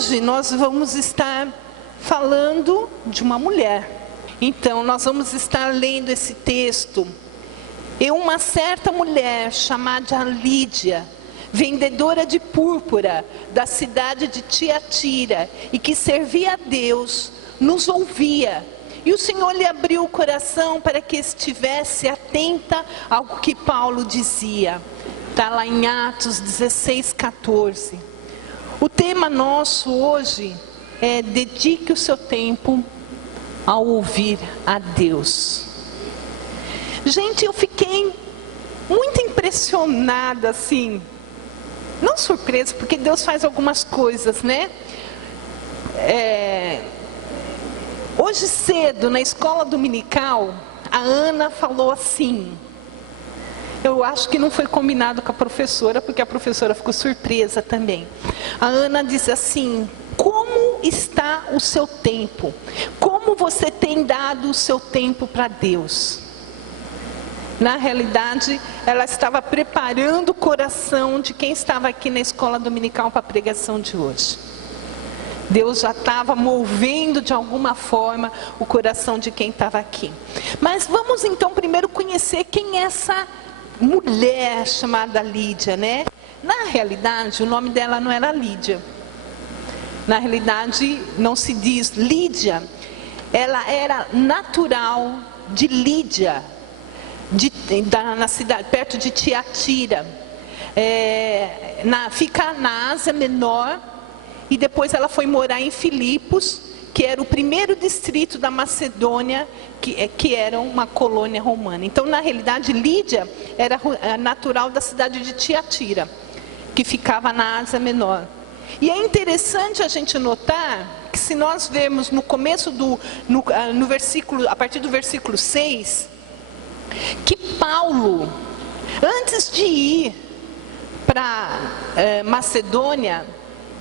hoje nós vamos estar falando de uma mulher. Então, nós vamos estar lendo esse texto. E uma certa mulher chamada Lídia, vendedora de púrpura da cidade de Tiatira, e que servia a Deus, nos ouvia. E o Senhor lhe abriu o coração para que estivesse atenta ao que Paulo dizia. Está lá em Atos 16:14. O tema nosso hoje é: dedique o seu tempo ao ouvir a Deus. Gente, eu fiquei muito impressionada, assim, não surpresa, porque Deus faz algumas coisas, né? Hoje cedo, na escola dominical, a Ana falou assim, eu acho que não foi combinado com a professora, porque a professora ficou surpresa também. A Ana disse assim: como está o seu tempo? Como você tem dado o seu tempo para Deus? Na realidade, ela estava preparando o coração de quem estava aqui na escola dominical para a pregação de hoje. Deus já estava movendo de alguma forma o coração de quem estava aqui. Mas vamos então primeiro conhecer quem é essa mulher chamada Lídia, né? Na realidade, o nome dela não era Lídia. Na realidade, não se diz Lídia. Ela era natural de Lídia, na cidade, perto de Tiatira. Fica na Ásia Menor. E depois ela foi morar em Filipos, que era o primeiro distrito da Macedônia, que era uma colônia romana. Então, na realidade, Lídia era natural da cidade de Tiatira, que ficava na Ásia Menor. E é interessante a gente notar que, se nós vermos no começo no versículo, a partir do versículo 6, que Paulo, antes de ir para Macedônia,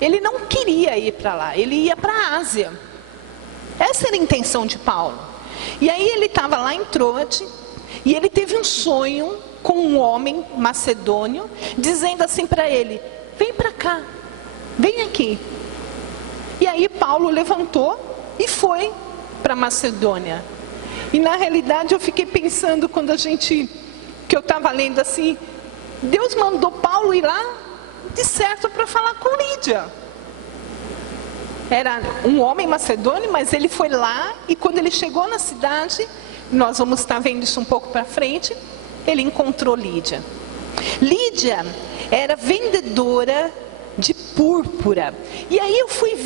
ele não queria ir para lá, ele ia para a Ásia. Essa era a intenção de Paulo. E aí ele estava lá em Troade, e ele teve um sonho com um homem macedônio, dizendo assim para ele: vem para cá, vem aqui. E aí Paulo levantou e foi para Macedônia. E na realidade eu fiquei pensando, que eu estava lendo assim, Deus mandou Paulo ir lá, de certo, para falar com Lídia. Era um homem macedônio, mas ele foi lá, e quando ele chegou na cidade, nós vamos estar vendo isso um pouco para frente, ele encontrou Lídia. Lídia era vendedora de púrpura. E aí eu fui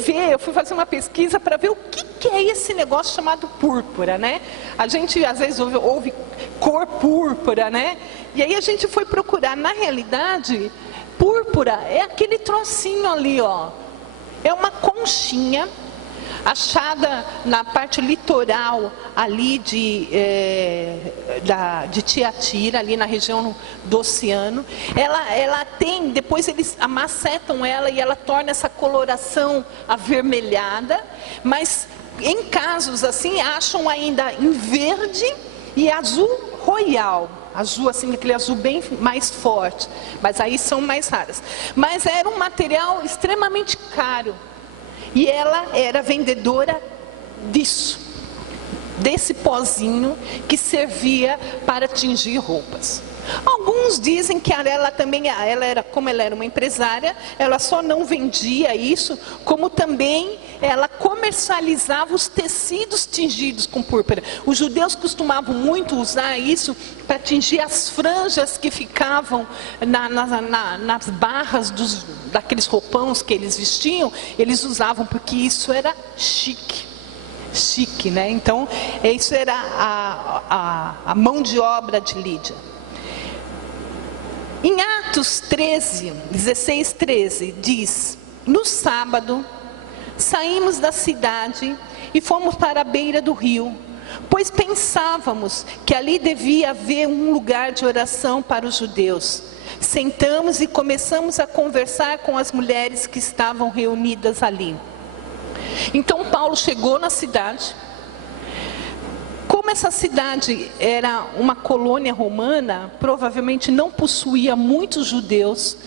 fazer uma pesquisa para ver o que é esse negócio chamado púrpura, né? A gente às vezes ouve cor púrpura, né? E aí a gente foi procurar. Na realidade, púrpura é aquele trocinho ali, ó. É uma conchinha achada na parte litoral ali de Tiatira, ali na região do oceano. Ela tem, depois eles amacetam ela e ela torna essa coloração avermelhada, mas em casos assim acham ainda em verde e azul royal. Azul assim, aquele azul bem mais forte, mas aí são mais raras. Mas era um material extremamente caro. E ela era vendedora desse pozinho que servia para tingir roupas. Alguns dizem que como ela era uma empresária, ela só não vendia isso, como também ela comercializava os tecidos tingidos com púrpura. Os judeus costumavam muito usar isso para tingir as franjas que ficavam nas barras daqueles roupões que eles vestiam. Eles usavam porque isso era chique, né? Então, isso era a mão de obra de Lídia. Em Atos 16:13, diz: no sábado, saímos da cidade e fomos para a beira do rio, pois pensávamos que ali devia haver um lugar de oração para os judeus. Sentamos e começamos a conversar com as mulheres que estavam reunidas ali. Então Paulo chegou na cidade. Como essa cidade era uma colônia romana, provavelmente não possuía muitos judeus.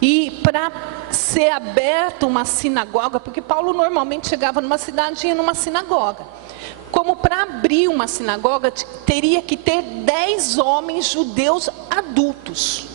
E para ser aberta uma sinagoga, porque Paulo normalmente chegava numa cidade e ia numa sinagoga. Como para abrir uma sinagoga, teria que ter 10 homens judeus adultos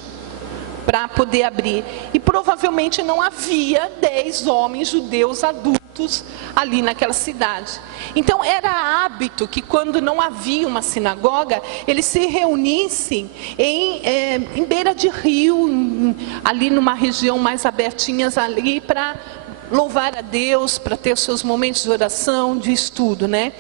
para poder abrir. E provavelmente não havia 10 homens judeus adultos ali naquela cidade. Então era hábito que quando não havia uma sinagoga, eles se reunissem em beira de rio, ali numa região mais abertinhas ali, para louvar a Deus, para ter os seus momentos de oração, de estudo, né?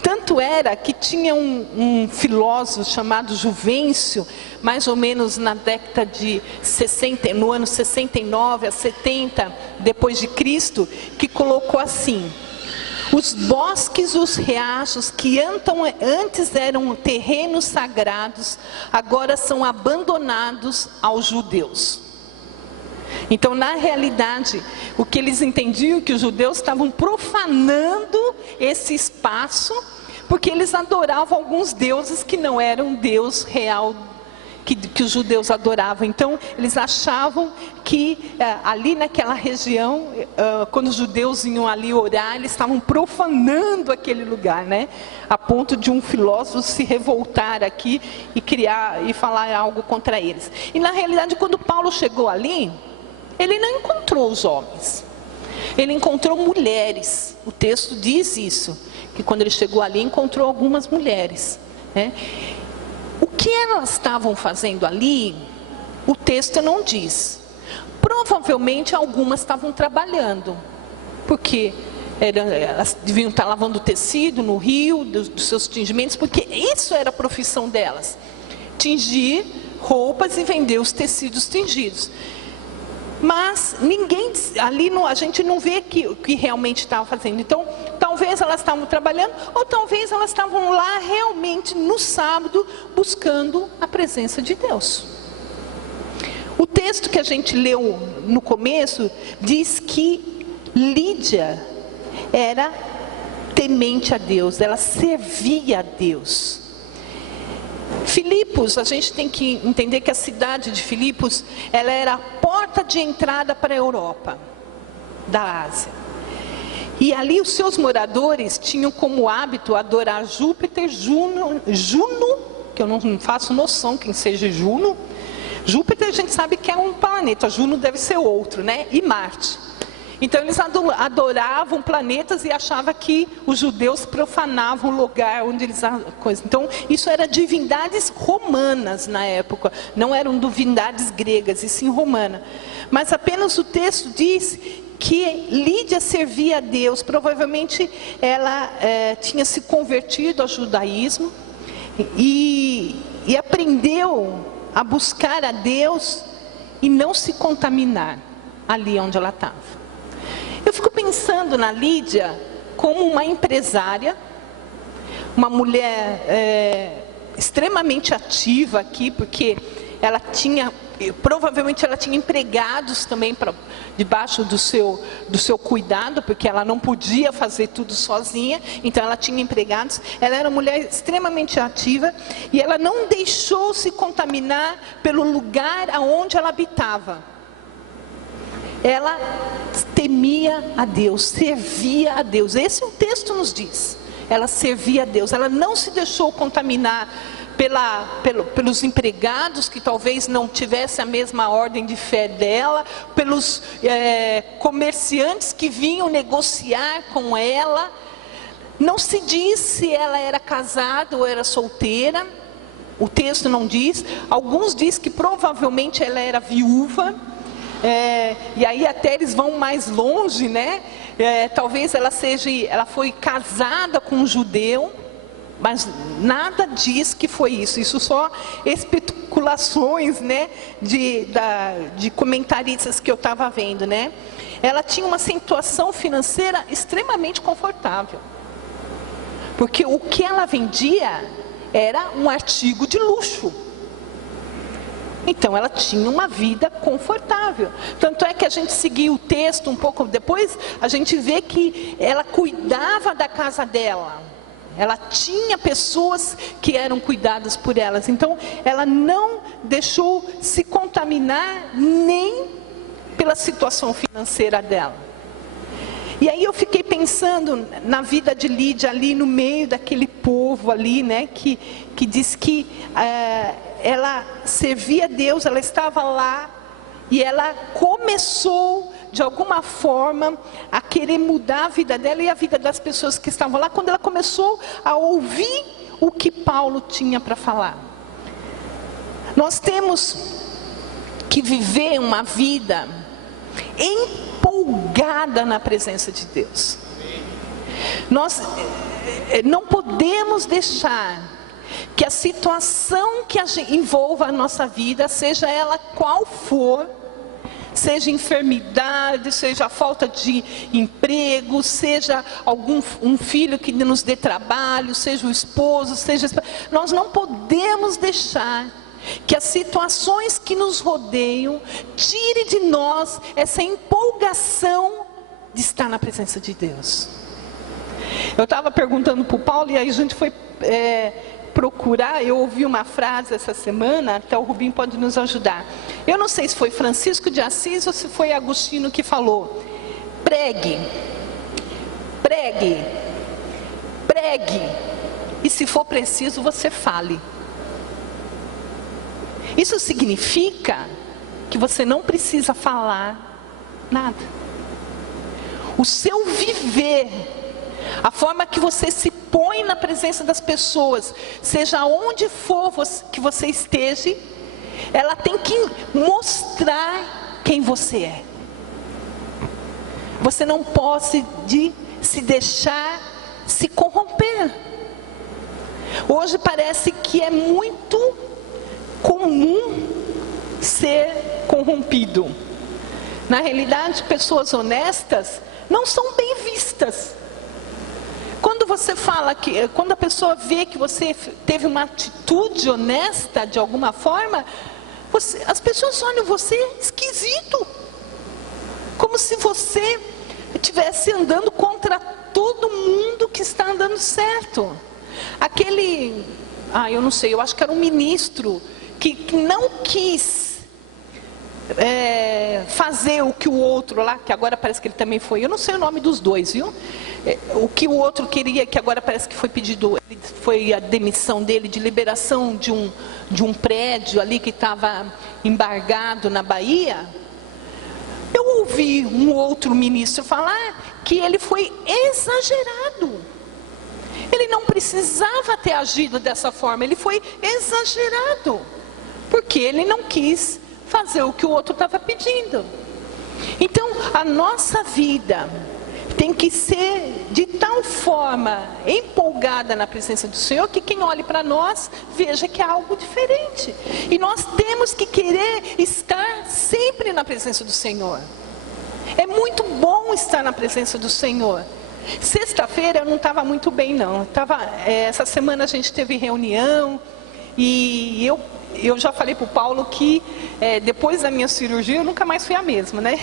Tanto era que tinha um filósofo chamado Juvencio, mais ou menos na década de 60, no ano 69 a 70 depois de Cristo, que colocou assim: os bosques e os riachos que antes eram terrenos sagrados, agora são abandonados aos judeus. Então, na realidade, o que eles entendiam é que os judeus estavam profanando esse espaço, porque eles adoravam alguns deuses que não eram Deus real que os judeus adoravam. Então, eles achavam que ali naquela região, quando os judeus iam ali orar, eles estavam profanando aquele lugar, né? A ponto de um filósofo se revoltar aqui e falar algo contra eles. E na realidade, quando Paulo chegou ali, ele não encontrou os homens, ele encontrou mulheres. O texto diz isso, que quando ele chegou ali, encontrou algumas mulheres, né? O que elas estavam fazendo ali, o texto não diz. Provavelmente algumas estavam trabalhando, porque elas deviam estar lavando tecido no rio, dos seus tingimentos, porque isso era a profissão delas: tingir roupas e vender os tecidos tingidos. Mas ninguém ali, a gente não vê o que realmente estava fazendo. Então, talvez elas estavam trabalhando, ou talvez elas estavam lá realmente no sábado, buscando a presença de Deus. O texto que a gente leu no começo diz que Lídia era temente a Deus, ela servia a Deus. Filipos, a gente tem que entender que a cidade de Filipos, ela era a porta de entrada para a Europa, da Ásia. E ali os seus moradores tinham como hábito adorar Júpiter, Juno, que eu não faço noção quem seja Juno. Júpiter a gente sabe que é um planeta, Juno deve ser outro, né? E Marte. Então eles adoravam planetas e achavam que os judeus profanavam o lugar onde eles... Então isso eram divindades romanas na época, não eram divindades gregas, e sim romana. Mas apenas o texto diz que Lídia servia a Deus. Provavelmente ela tinha se convertido ao judaísmo e aprendeu a buscar a Deus e não se contaminar ali onde ela estava. Eu fico pensando na Lídia como uma empresária, uma mulher extremamente ativa aqui, porque ela tinha, provavelmente ela tinha empregados também debaixo do seu cuidado, porque ela não podia fazer tudo sozinha, então ela tinha empregados. Ela era uma mulher extremamente ativa e ela não deixou se contaminar pelo lugar aonde ela habitava. Ela temia a Deus, servia a Deus. Esse o texto nos diz. Ela servia a Deus, ela não se deixou contaminar pelos empregados que talvez não tivessem a mesma ordem de fé dela, pelos comerciantes que vinham negociar com ela. Não se diz se ela era casada ou era solteira, o texto não diz. Alguns dizem que provavelmente ela era viúva. E aí até eles vão mais longe, né? Talvez ela foi casada com um judeu, mas nada diz que foi isso. Isso só especulações, né? De comentaristas que eu estava vendo, né? Ela tinha uma situação financeira extremamente confortável, porque o que ela vendia era um artigo de luxo. Então ela tinha uma vida confortável. Tanto é que a gente seguiu o texto um pouco depois, a gente vê que ela cuidava da casa dela. Ela tinha pessoas que eram cuidadas por elas. Então ela não deixou se contaminar nem pela situação financeira dela. E aí eu fiquei pensando na vida de Lídia ali no meio daquele povo ali, né, que diz que ela servia a Deus, ela estava lá e ela começou de alguma forma a querer mudar a vida dela e a vida das pessoas que estavam lá, quando ela começou a ouvir o que Paulo tinha para falar. Nós temos que viver uma vida empolgada na presença de Deus. Nós não podemos deixar que a situação que envolva a nossa vida, seja ela qual for, seja enfermidade, seja a falta de emprego, seja um filho que nos dê trabalho, seja o esposo, nós não podemos deixar que as situações que nos rodeiam tire de nós essa empolgação de estar na presença de Deus. Eu estava perguntando para o Paulo, e aí a gente foi procurar. Eu ouvi uma frase essa semana, até o Rubinho pode nos ajudar. Eu não sei se foi Francisco de Assis ou se foi Agostinho que falou: pregue, pregue, pregue, e se for preciso você fale. Isso significa que você não precisa falar nada. O seu viver, a forma que você se põe na presença das pessoas, seja onde for que você esteja, ela tem que mostrar quem você é. Você não pode se deixar se corromper. Hoje parece que é muito comum ser corrompido. Na realidade, pessoas honestas não são bem vistas. Quando você fala quando a pessoa vê que você teve uma atitude honesta de alguma forma, as pessoas olham você esquisito, como se você estivesse andando contra todo mundo que está andando certo. Eu não sei, eu acho que era um ministro que não quis fazer o que o outro lá, que agora parece que ele também foi, eu não sei o nome dos dois, viu? O que o outro queria, que agora parece que foi pedido, foi a demissão dele, de liberação de um prédio ali que estava embargado na Bahia. Eu ouvi um outro ministro falar que ele foi exagerado. Ele não precisava ter agido dessa forma, ele foi exagerado, porque ele não quis fazer o que o outro estava pedindo. Então, a nossa vida tem que ser de tal forma empolgada na presença do Senhor, que quem olhe para nós veja que é algo diferente. E nós temos que querer estar sempre na presença do Senhor. É muito bom estar na presença do Senhor. Sexta-feira eu não estava muito bem não. Essa semana a gente teve reunião e eu já falei para o Paulo que depois da minha cirurgia eu nunca mais fui a mesma, né?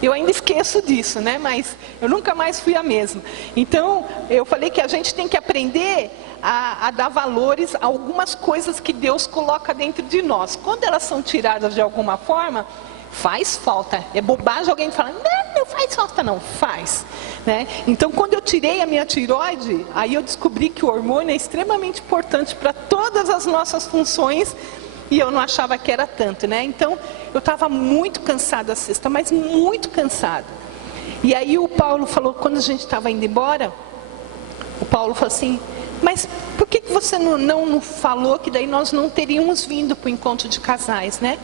Eu ainda esqueço disso, né? Mas eu nunca mais fui a mesma. Então eu falei que a gente tem que aprender a dar valores a algumas coisas que Deus coloca dentro de nós. Quando elas são tiradas de alguma forma, faz falta. É bobagem alguém falar, não faz falta não, faz, né? Então quando eu tirei a minha tireoide, aí eu descobri que o hormônio é extremamente importante para todas as nossas funções, e eu não achava que era tanto, né? Então eu estava muito cansada sexta, mas muito cansada. E aí o Paulo falou, quando a gente estava indo embora, o Paulo falou assim, mas por que você não falou que daí nós não teríamos vindo para o encontro de casais, né?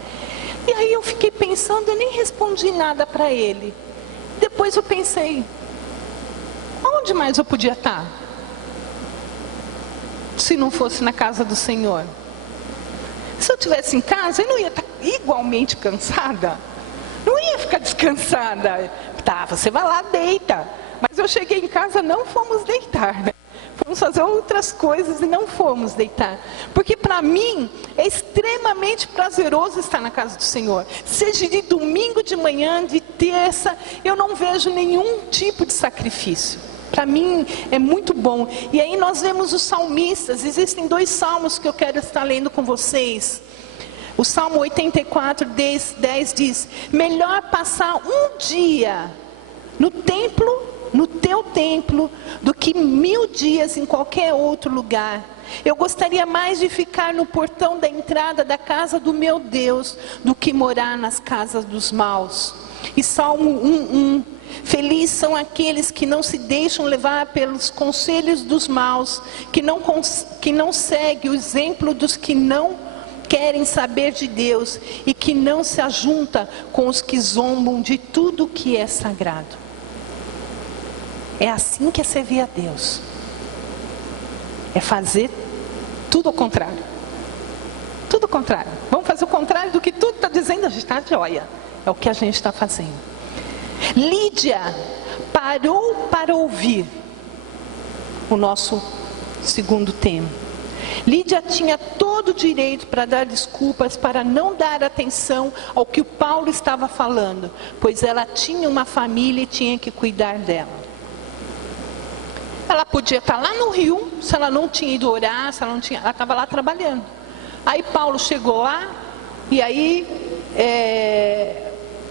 E aí eu fiquei pensando, eu nem respondi nada para ele. Depois eu pensei, onde mais eu podia estar? Se não fosse na casa do Senhor. Se eu estivesse em casa, eu não ia estar igualmente cansada. Não ia ficar descansada. Tá, você vai lá, deita. Mas eu cheguei em casa, não fomos deitar, né? Fomos fazer outras coisas e não fomos deitar. Porque para mim é extremamente prazeroso estar na casa do Senhor. Seja de domingo de manhã, de terça, eu não vejo nenhum tipo de sacrifício. Para mim é muito bom. E aí nós vemos os salmistas. Existem 2 salmos que eu quero estar lendo com vocês. O Salmo 84, 10 diz: melhor passar um dia no templo, no teu templo, do que 1000 dias em qualquer outro lugar. Eu gostaria mais de ficar no portão da entrada da casa do meu Deus, do que morar nas casas dos maus. E Salmo 1:1: felizes são aqueles que não se deixam levar pelos conselhos dos maus, que não seguem o exemplo dos que não querem saber de Deus, e que não se ajunta com os que zombam de tudo que é sagrado. É assim que é servir a Deus. É fazer tudo ao contrário. Tudo ao contrário. Vamos fazer o contrário do que tudo está dizendo, a gente está de olha. É o que a gente está fazendo. Lídia parou para ouvir o nosso segundo tema. Lídia tinha todo o direito para dar desculpas, para não dar atenção ao que o Paulo estava falando, pois ela tinha uma família e tinha que cuidar dela. Ela podia estar lá no rio, se ela não tinha ido orar, se ela não tinha, ela estava lá trabalhando. Aí Paulo chegou lá, e aí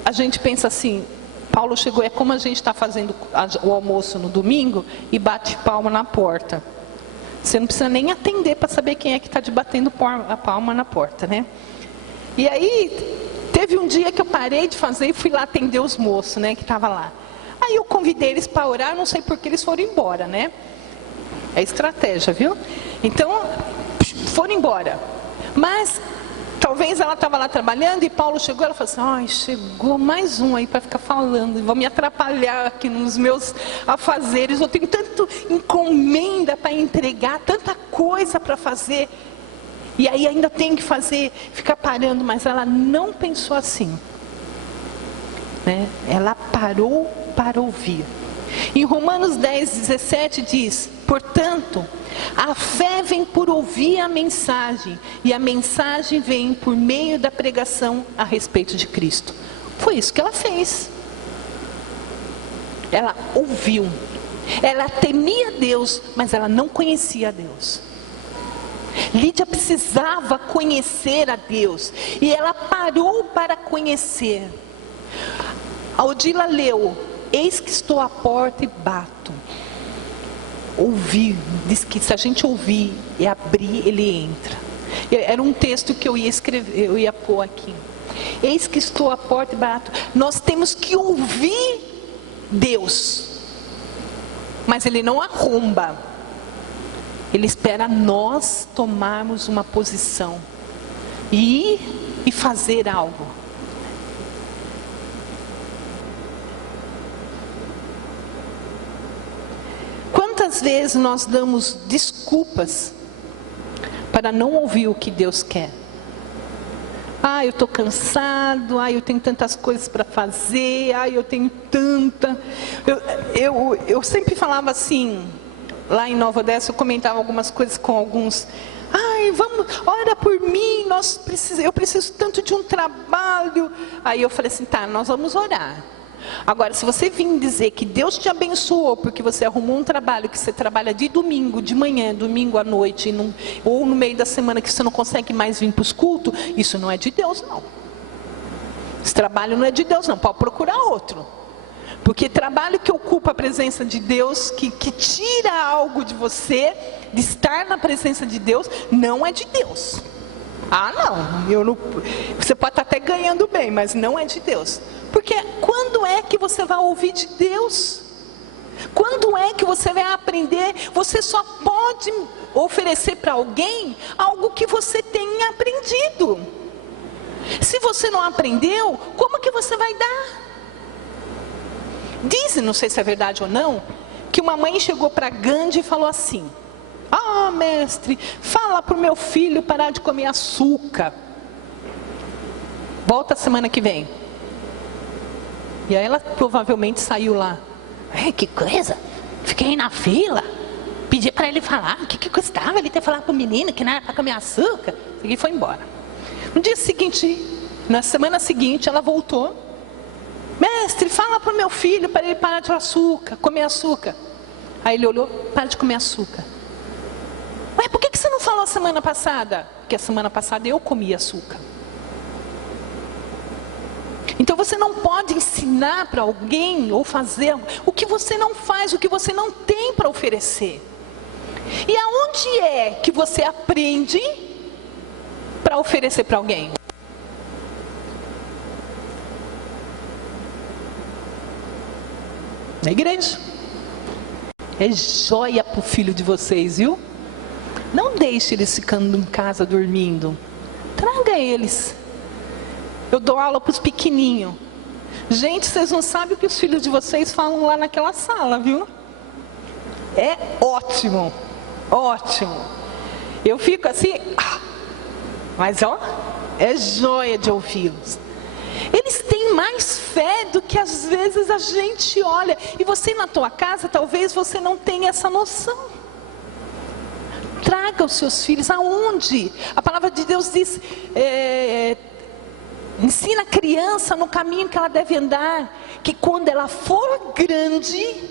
a gente pensa assim, Paulo chegou, é como a gente está fazendo o almoço no domingo e bate palma na porta. Você não precisa nem atender para saber quem é que está te batendo a palma na porta, né? E aí, teve um dia que eu parei de fazer e fui lá atender os moços, né, que estavam lá. Aí eu convidei eles para orar, não sei por que eles foram embora, né? É estratégia, viu? Então, foram embora. Mas, talvez ela estava lá trabalhando e Paulo chegou, ela falou assim, ai, chegou mais um aí para ficar falando, vão me atrapalhar aqui nos meus afazeres, eu tenho tanto encomenda para entregar, tanta coisa para fazer, e aí ainda tenho que fazer, ficar parando, mas ela não pensou assim, né? Ela parou para ouvir. Em Romanos 10:17 diz, portanto, a fé vem por ouvir a mensagem, e a mensagem vem por meio da pregação a respeito de Cristo. Foi isso que ela fez. Ela ouviu. Ela temia Deus, mas ela não conhecia Deus. Lídia precisava conhecer a Deus, e ela parou para conhecer. A Odila leu, eis que estou à porta e bato. Ouvir, diz que se a gente ouvir e abrir, ele entra. Era um texto que eu ia escrever, eu ia pôr aqui. Eis que estou à porta e bato. Nós temos que ouvir Deus, mas ele não arromba. Ele espera nós tomarmos uma posição e ir e fazer algo. Quantas vezes nós damos desculpas para não ouvir o que Deus quer? Ah, eu estou cansado, ah, eu tenho tantas coisas para fazer, ah, eu tenho tanta... Eu sempre falava assim, lá em Nova Odessa, eu comentava algumas coisas com alguns... Ai, vamos, ora por mim, eu preciso tanto de um trabalho. Aí eu falei assim, tá, nós vamos orar. Agora, se você vir dizer que Deus te abençoou porque você arrumou um trabalho que você trabalha de domingo, de manhã, domingo à noite, ou no meio da semana que você não consegue mais vir para os cultos, isso não é de Deus, não. Esse trabalho não é de Deus, não. Pode procurar outro. Porque trabalho que ocupa a presença de Deus, que tira algo de você, de estar na presença de Deus, não é de Deus. Ah, não, você pode estar até ganhando bem, mas não é de Deus. Porque quando é que você vai ouvir de Deus? Quando é que você vai aprender? Você só pode oferecer para alguém algo que você tenha aprendido. Se você não aprendeu, como que você vai dar? Dizem, não sei se é verdade ou não, que uma mãe chegou para Gandhi e falou assim: ah, mestre, fala para o meu filho parar de comer açúcar. Volta semana que vem. E aí ela provavelmente saiu lá. Que coisa, fiquei na fila, pedi para ele falar, o que custava ele ter falado para o menino que não era para comer açúcar. E foi embora. No dia seguinte, na semana seguinte, ela voltou. Mestre, fala para o meu filho para ele parar de comer açúcar. Aí ele olhou, para de comer açúcar. Ué, por que você não falou a semana passada? Porque a semana passada eu comi açúcar. Então você não pode ensinar para alguém ou fazer o que você não faz, o que você não tem para oferecer. E aonde é que você aprende para oferecer para alguém? Na igreja. É joia para o filho de vocês, viu? Não deixe eles ficando em casa dormindo. Traga eles. Eu dou aula para os pequenininhos. Gente, vocês não sabem o que os filhos de vocês falam lá naquela sala, viu? É ótimo. Ótimo. Eu fico assim, mas ó, é joia de ouvi-los. Eles têm mais fé do que às vezes a gente olha. E você na tua casa, talvez você não tenha essa noção. Traga os seus filhos aonde? A palavra de Deus diz, ensina a criança no caminho que ela deve andar, que quando ela for grande,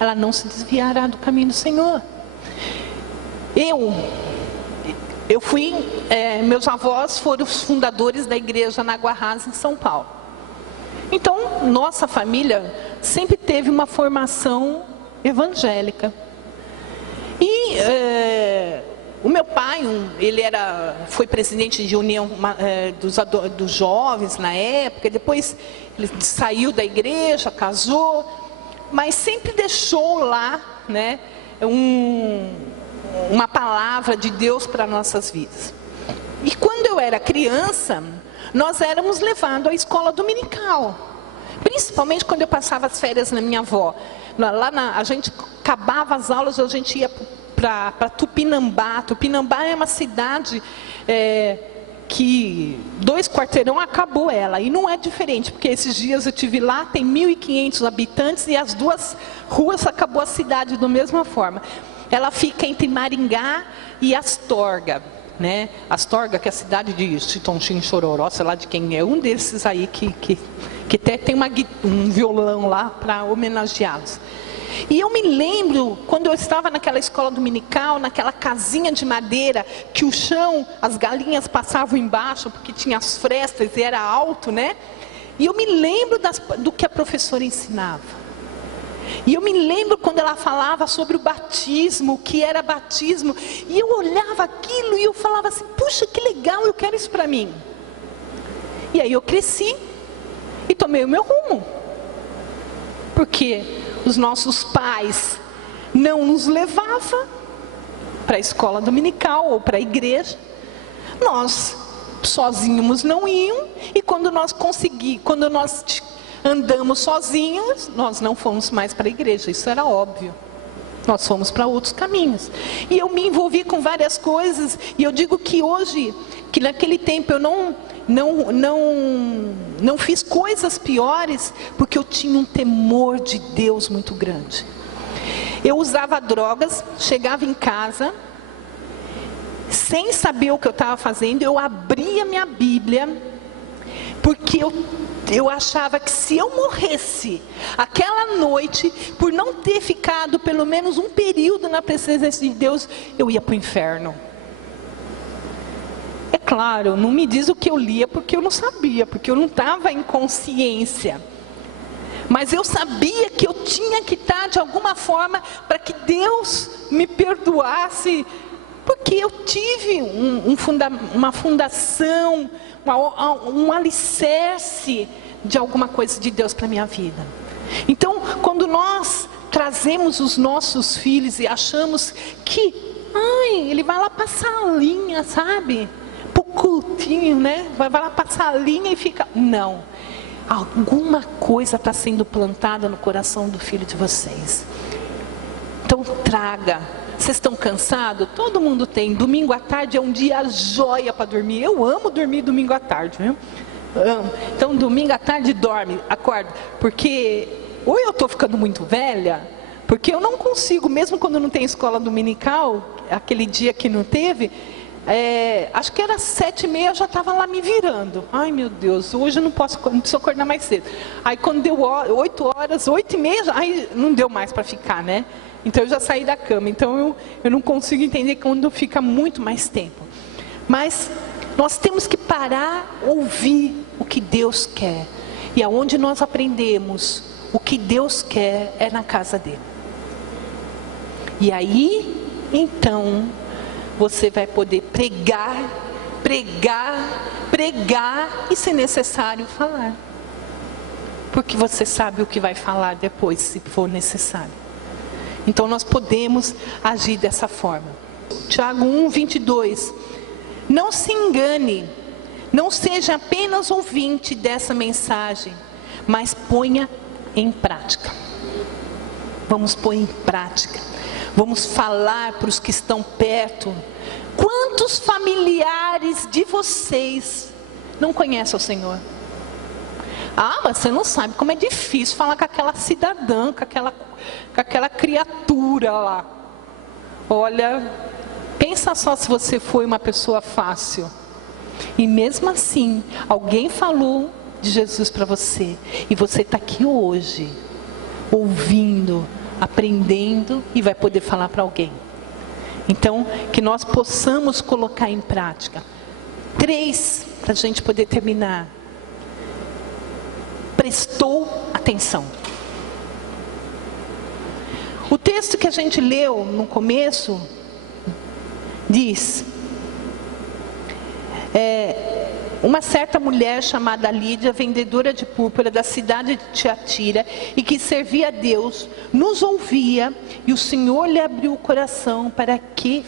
ela não se desviará do caminho do Senhor. Eu fui, meus avós foram os fundadores da igreja na Água Rasa, em São Paulo. Então, nossa família sempre teve uma formação evangélica. E o meu pai, ele foi presidente de união dos jovens na época, depois ele saiu da igreja, casou, mas sempre deixou lá, né, uma palavra de Deus para nossas vidas. E quando eu era criança, nós éramos levados à escola dominical, principalmente quando eu passava as férias na minha avó. A gente acabava as aulas, a gente ia para Tupinambá. Tupinambá é uma cidade que 2 quarteirão acabou ela, e não é diferente, porque esses dias eu estive lá, tem 1.500 habitantes e as 2 ruas acabou a cidade da mesma forma. Ela fica entre Maringá e Astorga, né? Astorga, que é a cidade de Chitonchim, Chororó, sei lá de quem é, um desses aí que até tem um violão lá para homenageá-los. E eu me lembro, quando eu estava naquela escola dominical, naquela casinha de madeira, que o chão, as galinhas passavam embaixo, porque tinha as frestas e era alto, né? E eu me lembro do que a professora ensinava. E eu me lembro quando ela falava sobre o batismo, o que era batismo, e eu olhava aquilo e eu falava assim, puxa, que legal, eu quero isso para mim. E aí eu cresci e tomei o meu rumo, porque os nossos pais não nos levavam para a escola dominical ou para a igreja, nós sozinhos não íamos, e quando nós andamos sozinhos, nós não fomos mais para a igreja, isso era óbvio. Nós fomos para outros caminhos. E eu me envolvi com várias coisas, e eu digo que hoje, que naquele tempo eu não fiz coisas piores, porque eu tinha um temor de Deus muito grande. Eu usava drogas, chegava em casa, sem saber o que eu estava fazendo, eu abria minha Bíblia, porque eu achava que se eu morresse aquela noite, por não ter ficado pelo menos um período na presença de Deus, eu ia para o inferno. É claro, não me diz o que eu lia, porque eu não sabia, porque eu não estava em consciência. Mas eu sabia que eu tinha que estar de alguma forma para que Deus me perdoasse, porque eu tive uma fundação, um alicerce de alguma coisa de Deus para a minha vida. Então, quando nós trazemos os nossos filhos e achamos que, ele vai lá passar a linha, sabe? Pro cultinho, né? Vai lá passar a linha e fica... Não. Alguma coisa está sendo plantada no coração do filho de vocês. Então, traga. Vocês estão cansados? Todo mundo tem. Domingo à tarde é um dia joia para dormir. Eu amo dormir domingo à tarde, viu? Amo. Então, domingo à tarde dorme, acorda. Porque ou eu estou ficando muito velha, porque eu não consigo, mesmo quando não tem escola dominical, aquele dia que não teve, acho que era 7h30, eu já estava lá me virando. Ai meu Deus, hoje eu não preciso acordar mais cedo. Aí quando deu 8 horas, 8h30, aí não deu mais para ficar, né? Então eu já saí da cama. Então eu não consigo entender quando fica muito mais tempo. Mas nós temos que parar, ouvir o que Deus quer. E aonde nós aprendemos o que Deus quer é na casa dele. E aí, então, você vai poder pregar e, se necessário, falar. Porque você sabe o que vai falar depois, se for necessário. Então nós podemos agir dessa forma. Tiago 1:22. Não se engane, não seja apenas ouvinte dessa mensagem, mas ponha em prática. Vamos pôr em prática. Vamos falar para os que estão perto. Quantos familiares de vocês não conhecem o Senhor? Ah, mas você não sabe como é difícil falar com aquela cidadã, com aquela criatura lá. Olha, pensa só se você foi uma pessoa fácil. E mesmo assim, alguém falou de Jesus para você. E você está aqui hoje, ouvindo, aprendendo e vai poder falar para alguém. Então, que nós possamos colocar em prática. 3, para a gente poder terminar. Prestou atenção. O texto que a gente leu no começo diz: uma certa mulher chamada Lídia, vendedora de púrpura da cidade de Tiatira, e que servia a Deus, nos ouvia, e o Senhor lhe abriu o coração para que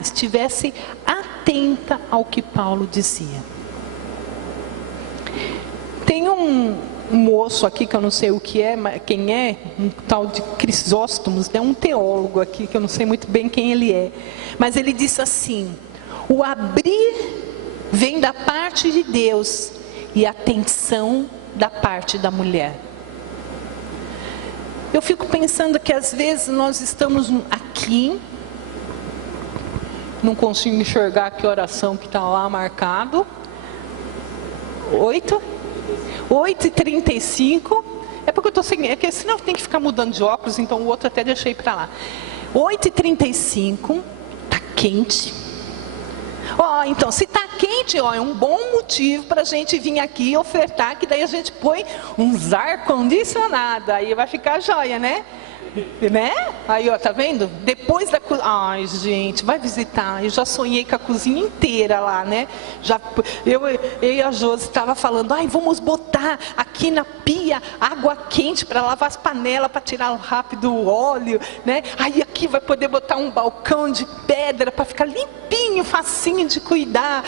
estivesse atenta ao que Paulo dizia. Tem um moço aqui, que eu não sei o que é, quem é, um tal de Crisóstomos, é um teólogo aqui, que eu não sei muito bem quem ele é, mas ele disse assim: o abrir vem da parte de Deus e a atenção da parte da mulher. Eu fico pensando que às vezes nós estamos aqui, não consigo enxergar que oração que está lá marcado, 8h35, é porque eu estou sem, é que senão tem que ficar mudando de óculos, então o outro até deixei para lá. 8h35, está quente. Então, se está quente, é um bom motivo para a gente vir aqui e ofertar, que daí a gente põe uns ar-condicionado, aí vai ficar joia, né? Aí, tá vendo? Depois da cozinha, ai gente, vai visitar, eu já sonhei com a cozinha inteira lá, né? Eu e a Josi estava falando, vamos botar aqui na pia água quente para lavar as panelas, para tirar rápido o óleo, né? Aí aqui vai poder botar um balcão de pedra para ficar limpinho, facinho de cuidar.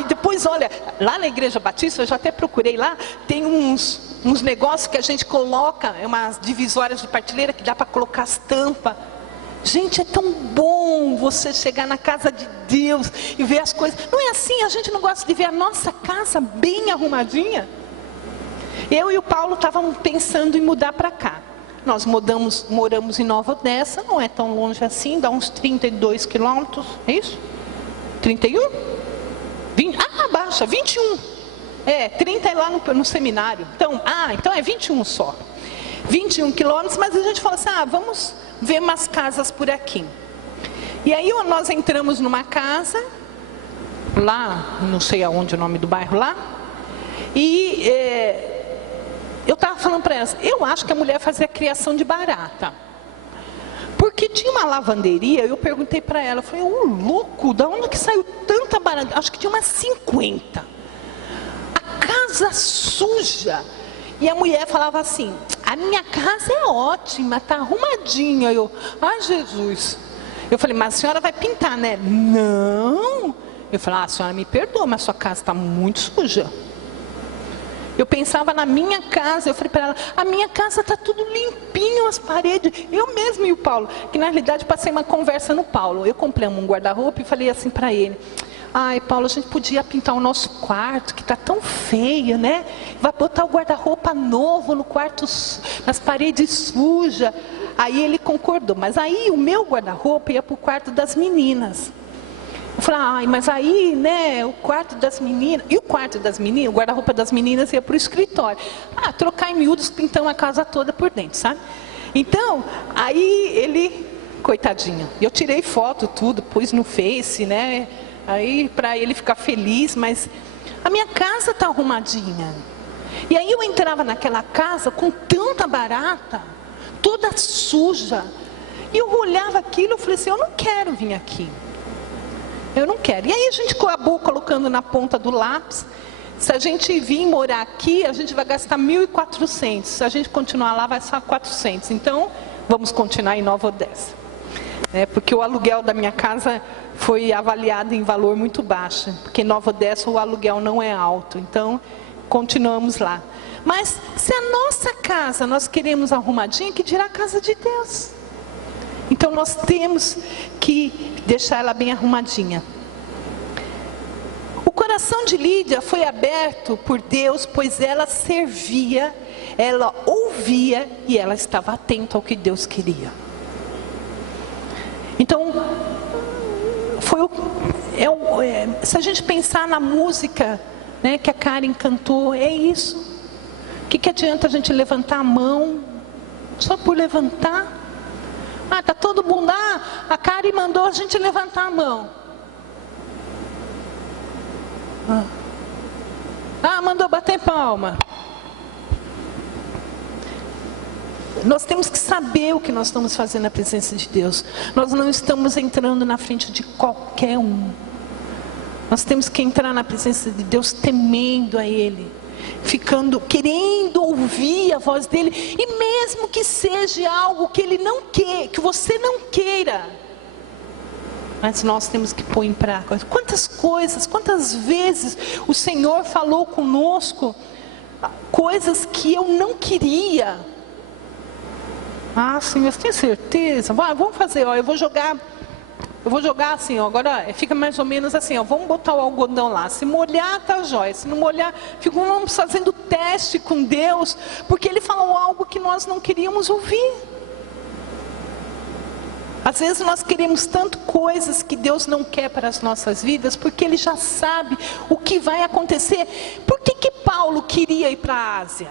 E depois, olha, lá na Igreja Batista, eu já até procurei lá, tem uns negócios que a gente coloca, umas divisórias de prateleira que dá para colocar as tampas. Gente, é tão bom você chegar na casa de Deus e ver as coisas. Não é assim? A gente não gosta de ver a nossa casa bem arrumadinha? Eu e o Paulo estávamos pensando em mudar para cá. Nós moramos em Nova Odessa, não é tão longe assim, dá uns 32 quilômetros, é isso? 31? 20? Baixa, 21. 30 é lá no seminário. Então é 21 só. 21 quilômetros, mas a gente falou assim, vamos ver umas casas por aqui. E aí nós entramos numa casa, lá, não sei aonde o nome do bairro lá, e eu estava falando para elas, eu acho que a mulher fazia criação de barata. Porque tinha uma lavanderia, eu perguntei para ela, eu falei, louco, da onde que saiu tanta barata? Acho que tinha umas 50. Casa suja. E a mulher falava assim, a minha casa é ótima, está arrumadinha. Ai Jesus. Eu falei, mas a senhora vai pintar, né? Não. Eu falei, a senhora me perdoa, mas a sua casa está muito suja. Eu pensava na minha casa, eu falei para ela, a minha casa está tudo limpinho, as paredes. Eu mesmo e o Paulo, que na realidade passei uma conversa no Paulo. Eu comprei um guarda-roupa e falei assim para ele, Paulo, a gente podia pintar o nosso quarto, que está tão feio, né? Vai botar o guarda-roupa novo no quarto, nas paredes sujas. Aí ele concordou, mas aí o meu guarda-roupa ia para o quarto das meninas. Eu falei, mas aí, né, o quarto das meninas, e o quarto das meninas, o guarda-roupa das meninas ia para o escritório. Trocar em miúdos, pintamos a casa toda por dentro, sabe? Então, aí ele, coitadinho, eu tirei foto, tudo, pus no Face, né? Aí para ele ficar feliz, mas a minha casa está arrumadinha. E aí eu entrava naquela casa com tanta barata, toda suja. E eu olhava aquilo e falei assim, eu não quero vir aqui. Eu não quero. E aí a gente acabou colocando na ponta do lápis, se a gente vir morar aqui, a gente vai gastar 1.400. Se a gente continuar lá, vai ser 400. Então, vamos continuar em Nova Odessa. Porque o aluguel da minha casa foi avaliado em valor muito baixo. Porque em Nova Odessa o aluguel não é alto. Então, continuamos lá. Mas se a nossa casa nós queremos arrumadinha, que dirá a casa de Deus? Então nós temos que deixar ela bem arrumadinha. O coração de Lídia foi aberto por Deus, pois ela servia, ela ouvia e ela estava atenta ao que Deus queria. Então, se a gente pensar na música, né, que a Karen cantou, é isso. O que adianta a gente levantar a mão só por levantar? Tá todo mundo, a Karen mandou a gente levantar a mão. Mandou bater palma. Nós temos que saber o que nós estamos fazendo na presença de Deus. Nós não estamos entrando na frente de qualquer um. Nós temos que entrar na presença de Deus temendo a Ele, querendo ouvir a voz dEle, e mesmo que seja algo que Ele não quer, que você não queira, mas nós temos que pôr em prática. Quantas vezes o Senhor falou conosco coisas que eu não queria. Senhor, você tem certeza? Vamos fazer, eu vou jogar assim, agora fica mais ou menos assim, vamos botar o algodão lá, se molhar tá jóia, se não molhar, ficamos fazendo teste com Deus, porque Ele falou algo que nós não queríamos ouvir. Às vezes nós queremos tanto coisas que Deus não quer para as nossas vidas, porque Ele já sabe o que vai acontecer. Por que Paulo queria ir para a Ásia?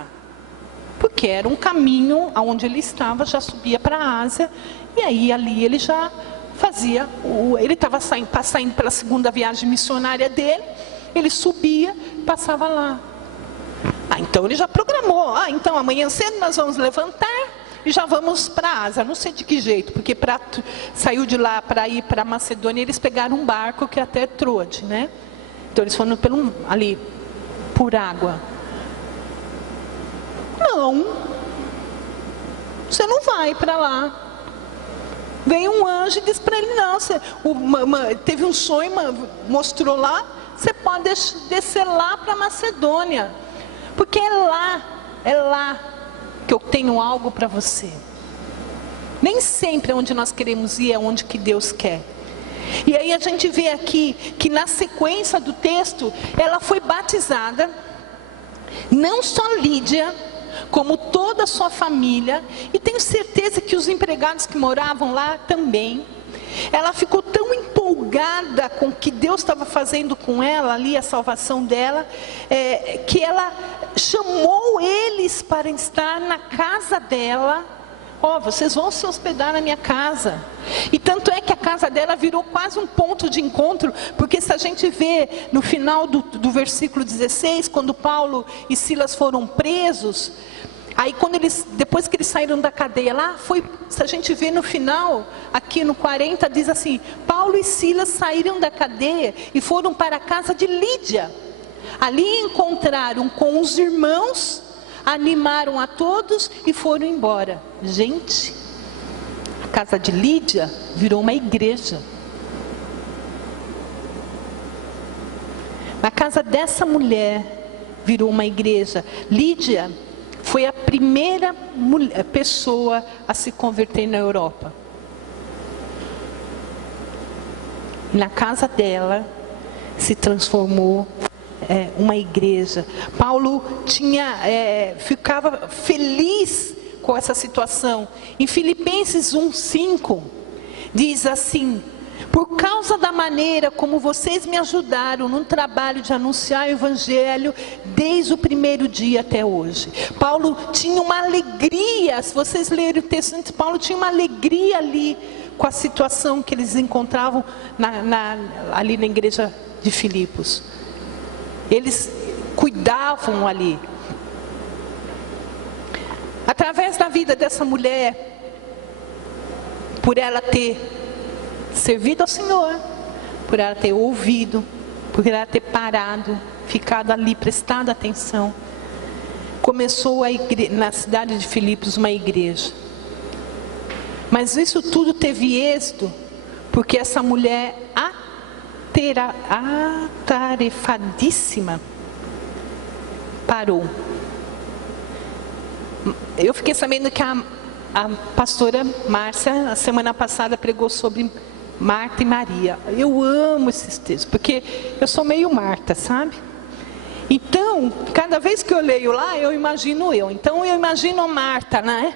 Porque era um caminho, onde ele estava, já subia para a Ásia, e aí ali ele já fazia, ele estava saindo pela segunda viagem missionária dele, ele subia, passava lá. Então ele já programou, então amanhã cedo nós vamos levantar e já vamos para a Ásia. Não sei de que jeito, porque saiu de lá para ir para a Macedônia, eles pegaram um barco que até Troade, né? Então eles foram ali por água. Não, você não vai para lá. Veio um anjo e disse para ele, não, teve um sonho, mostrou lá, você pode descer lá para a Macedônia, porque é lá que eu tenho algo para você. Nem sempre onde nós queremos ir é onde que Deus quer. E aí a gente vê aqui, que na sequência do texto, ela foi batizada, não só Lídia, como toda a sua família, e tenho certeza que os empregados que moravam lá também. Ela ficou tão empolgada com o que Deus estava fazendo com ela ali, a salvação dela, que ela chamou eles para estar na casa dela. Vocês vão se hospedar na minha casa. E tanto é que a casa dela virou quase um ponto de encontro, porque se a gente vê no final do versículo 16, quando Paulo e Silas foram presos, aí depois que eles saíram da cadeia lá, se a gente vê no final, aqui no 40, diz assim, Paulo e Silas saíram da cadeia e foram para a casa de Lídia. Ali encontraram com os irmãos, animaram a todos e foram embora. Gente, a casa de Lídia virou uma igreja. A casa dessa mulher virou uma igreja. Lídia foi a primeira pessoa a se converter na Europa. E na casa dela se transformou uma igreja. Paulo ficava feliz com essa situação. Em Filipenses 1:5 diz assim: por causa da maneira como vocês me ajudaram no trabalho de anunciar o Evangelho desde o primeiro dia até hoje. Paulo tinha uma alegria, se vocês lerem o texto, Paulo tinha uma alegria ali com a situação que eles encontravam ali na igreja de Filipos. Eles cuidavam ali. Através da vida dessa mulher, por ela ter servido ao Senhor, por ela ter ouvido, por ela ter parado, ficado ali, prestado atenção, começou na cidade de Filipos uma igreja. Mas isso tudo teve êxito, porque essa mulher atarefadíssima parou. Eu fiquei sabendo que a pastora Márcia, a semana passada, pregou sobre Marta e Maria. Eu amo esses textos, porque eu sou meio Marta, sabe? Então, cada vez que eu leio lá, eu imagino eu. Então, eu imagino a Marta, né?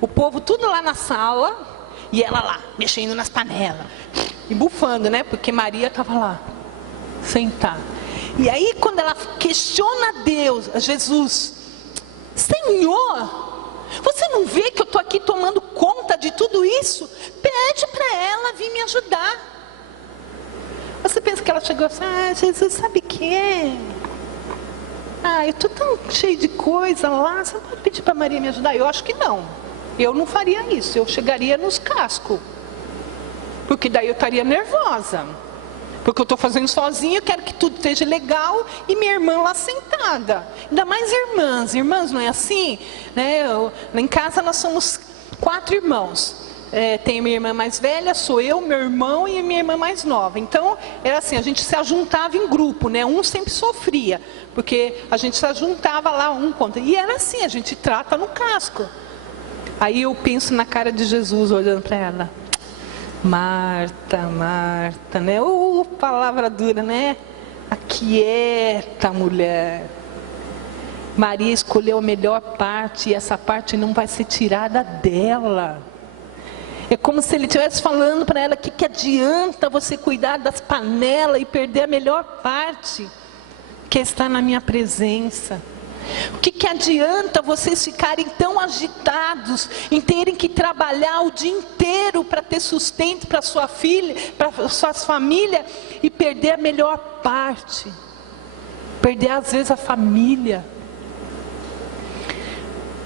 O povo tudo lá na sala, e ela lá, mexendo nas panelas, e bufando, né? Porque Maria estava lá, sentada. E aí, quando ela questiona a Deus, a Jesus, Senhor, você não vê que eu estou aqui tomando conta de tudo isso? Pede para ela vir me ajudar. Você pensa que ela chegou assim, Jesus, sabe o que é? Eu estou tão cheio de coisa lá, você não pode pedir para Maria me ajudar? Eu acho que não. Eu não faria isso, eu chegaria nos cascos. Porque daí eu estaria nervosa. Porque eu estou fazendo sozinha, eu quero que tudo esteja legal, e minha irmã lá sentada. Ainda mais irmãs não é assim? Né? Lá em casa nós somos 4 irmãos. Tem minha irmã mais velha, sou eu, meu irmão e minha irmã mais nova. Então, era assim, a gente se ajuntava em grupo, né? Um sempre sofria, porque a gente se ajuntava lá um contra. E era assim, a gente trata no casco. Aí eu penso na cara de Jesus olhando para ela. Marta, Marta, né? Palavra dura, né? Aquieta, mulher. Maria escolheu a melhor parte, e essa parte não vai ser tirada dela. É como se ele estivesse falando para ela, que adianta você cuidar das panelas e perder a melhor parte, que é estar na minha presença. O que adianta vocês ficarem tão agitados, em terem que trabalhar o dia inteiro para ter sustento para sua filha, para suas famílias, e perder a melhor parte, perder às vezes a família.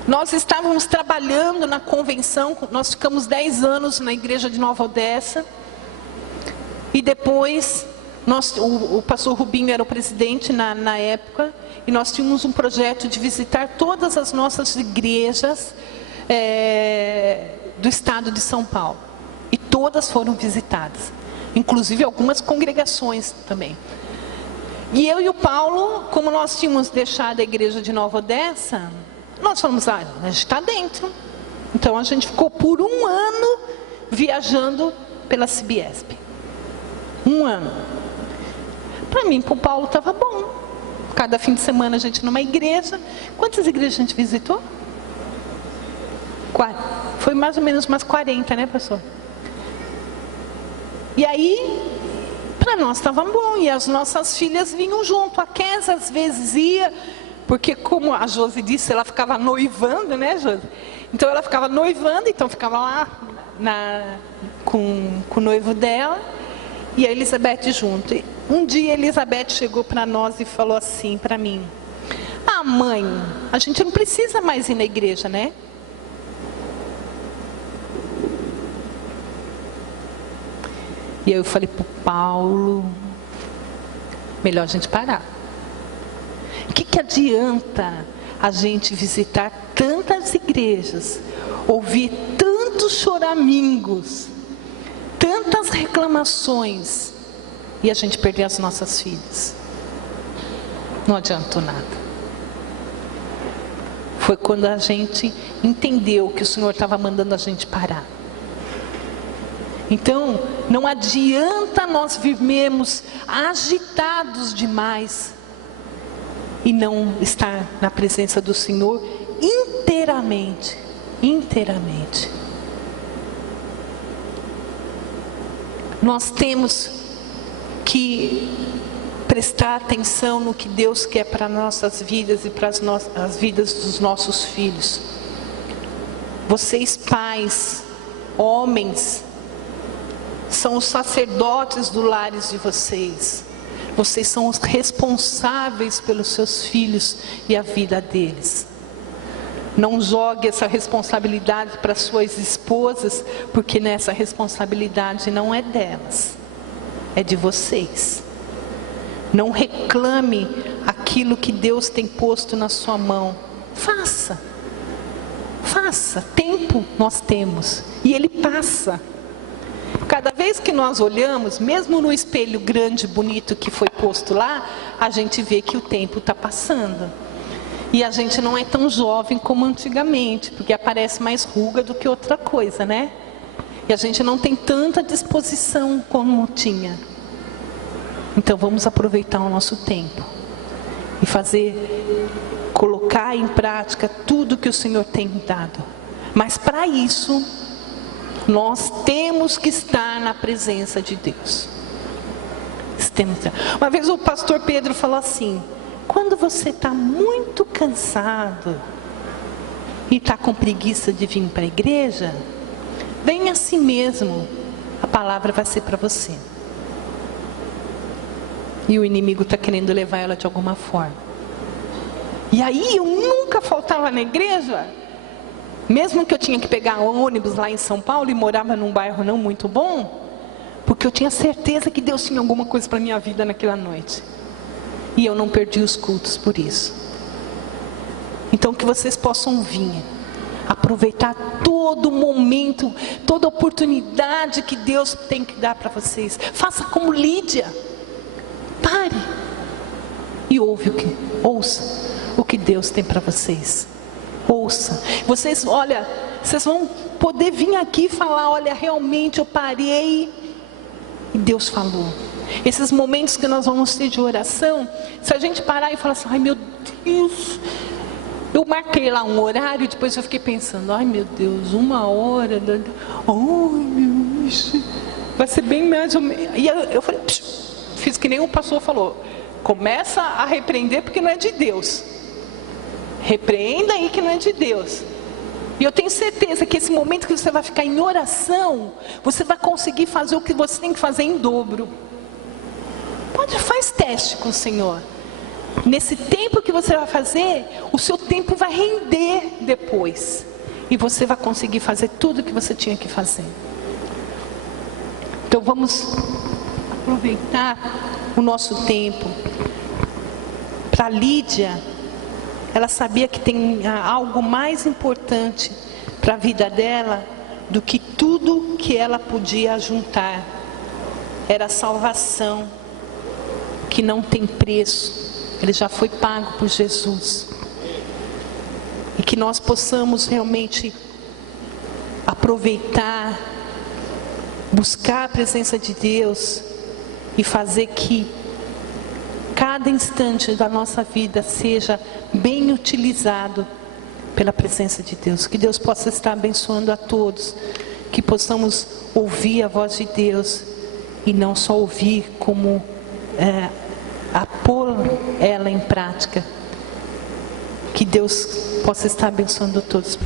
Nós estávamos trabalhando na convenção, nós ficamos 10 anos na igreja de Nova Odessa, e depois o pastor Rubinho era o presidente na época, e nós tínhamos um projeto de visitar todas as nossas igrejas do estado de São Paulo. E todas foram visitadas, inclusive algumas congregações também. E eu e o Paulo, como nós tínhamos deixado a igreja de Nova Odessa, nós falamos, a gente está dentro. Então a gente ficou por 1 ano viajando pela Cibiesp. 1 ano. Para mim, para o Paulo estava bom. Cada fim de semana a gente numa igreja. Quantas igrejas a gente visitou? 4. Foi mais ou menos umas 40, né, pastor? E aí, para nós estava bom. E as nossas filhas vinham junto. A Kézia às vezes ia, porque como a Josi disse, ela ficava noivando, né, Josi? Então ela ficava noivando, então ficava lá com o noivo dela. E a Elizabeth junto. Um dia a Elizabeth chegou para nós e falou assim para mim: mãe, a gente não precisa mais ir na igreja, né? E aí eu falei para o Paulo: melhor a gente parar. O que adianta a gente visitar tantas igrejas, ouvir tantos choramingos, tantas reclamações, e a gente perder as nossas filhas? Não adiantou nada. Foi quando a gente entendeu que o Senhor estava mandando a gente parar. Então, não adianta nós vivermos agitados demais e não estar na presença do Senhor inteiramente. Nós temos que prestar atenção no que Deus quer para nossas vidas e para as vidas dos nossos filhos. Vocês pais, homens, são os sacerdotes do lares de vocês. Vocês são os responsáveis pelos seus filhos e a vida deles. Não jogue essa responsabilidade para suas esposas, porque nessa responsabilidade não é delas, é de vocês. Não reclame aquilo que Deus tem posto na sua mão. Faça. Tempo nós temos e ele passa. Cada vez que nós olhamos, mesmo no espelho grande, bonito que foi posto lá, a gente vê que o tempo está passando. E a gente não é tão jovem como antigamente, porque aparece mais ruga do que outra coisa, né? E a gente não tem tanta disposição como tinha. Então vamos aproveitar o nosso tempo e colocar em prática tudo que o Senhor tem dado. Mas para isso, nós temos que estar na presença de Deus. Uma vez o pastor Pedro falou assim: quando você está muito cansado e está com preguiça de vir para a igreja, venha assim mesmo, a palavra vai ser para você. E o inimigo está querendo levar ela de alguma forma. E aí eu nunca faltava na igreja, mesmo que eu tinha que pegar ônibus lá em São Paulo e morava num bairro não muito bom, porque eu tinha certeza que Deus tinha alguma coisa para a minha vida naquela noite. E eu não perdi os cultos por isso. Então que vocês possam vir, aproveitar todo momento, toda oportunidade que Deus tem que dar para vocês. Faça como Lídia. Pare e ouça o que Deus tem para vocês. Ouça. Vocês vão poder vir aqui e falar: olha, realmente eu parei e Deus falou. Esses momentos que nós vamos ter de oração, se a gente parar e falar assim: ai meu Deus, eu marquei lá um horário, depois eu fiquei pensando: ai meu Deus, 1 hora, ai meu Deus, vai ser bem mais ou menos. E eu falei, fiz que nem o pastor falou: começa a repreender porque não é de Deus. Repreenda aí que não é de Deus. E eu tenho certeza que esse momento que você vai ficar em oração, você vai conseguir fazer o que você tem que fazer em dobro. Faz teste com o Senhor. Nesse tempo que você vai fazer, o seu tempo vai render depois. E você vai conseguir fazer tudo o que você tinha que fazer. Então vamos aproveitar o nosso tempo. Para Lídia, ela sabia que tem algo mais importante para a vida dela do que tudo que ela podia juntar. Era a salvação, que não tem preço. Ele já foi pago por Jesus. E que nós possamos realmente aproveitar, buscar a presença de Deus e fazer que cada instante da nossa vida seja bem utilizado pela presença de Deus. Que Deus possa estar abençoando a todos, que possamos ouvir a voz de Deus e não só ouvir como a pôr ela em prática. Que Deus possa estar abençoando a todos.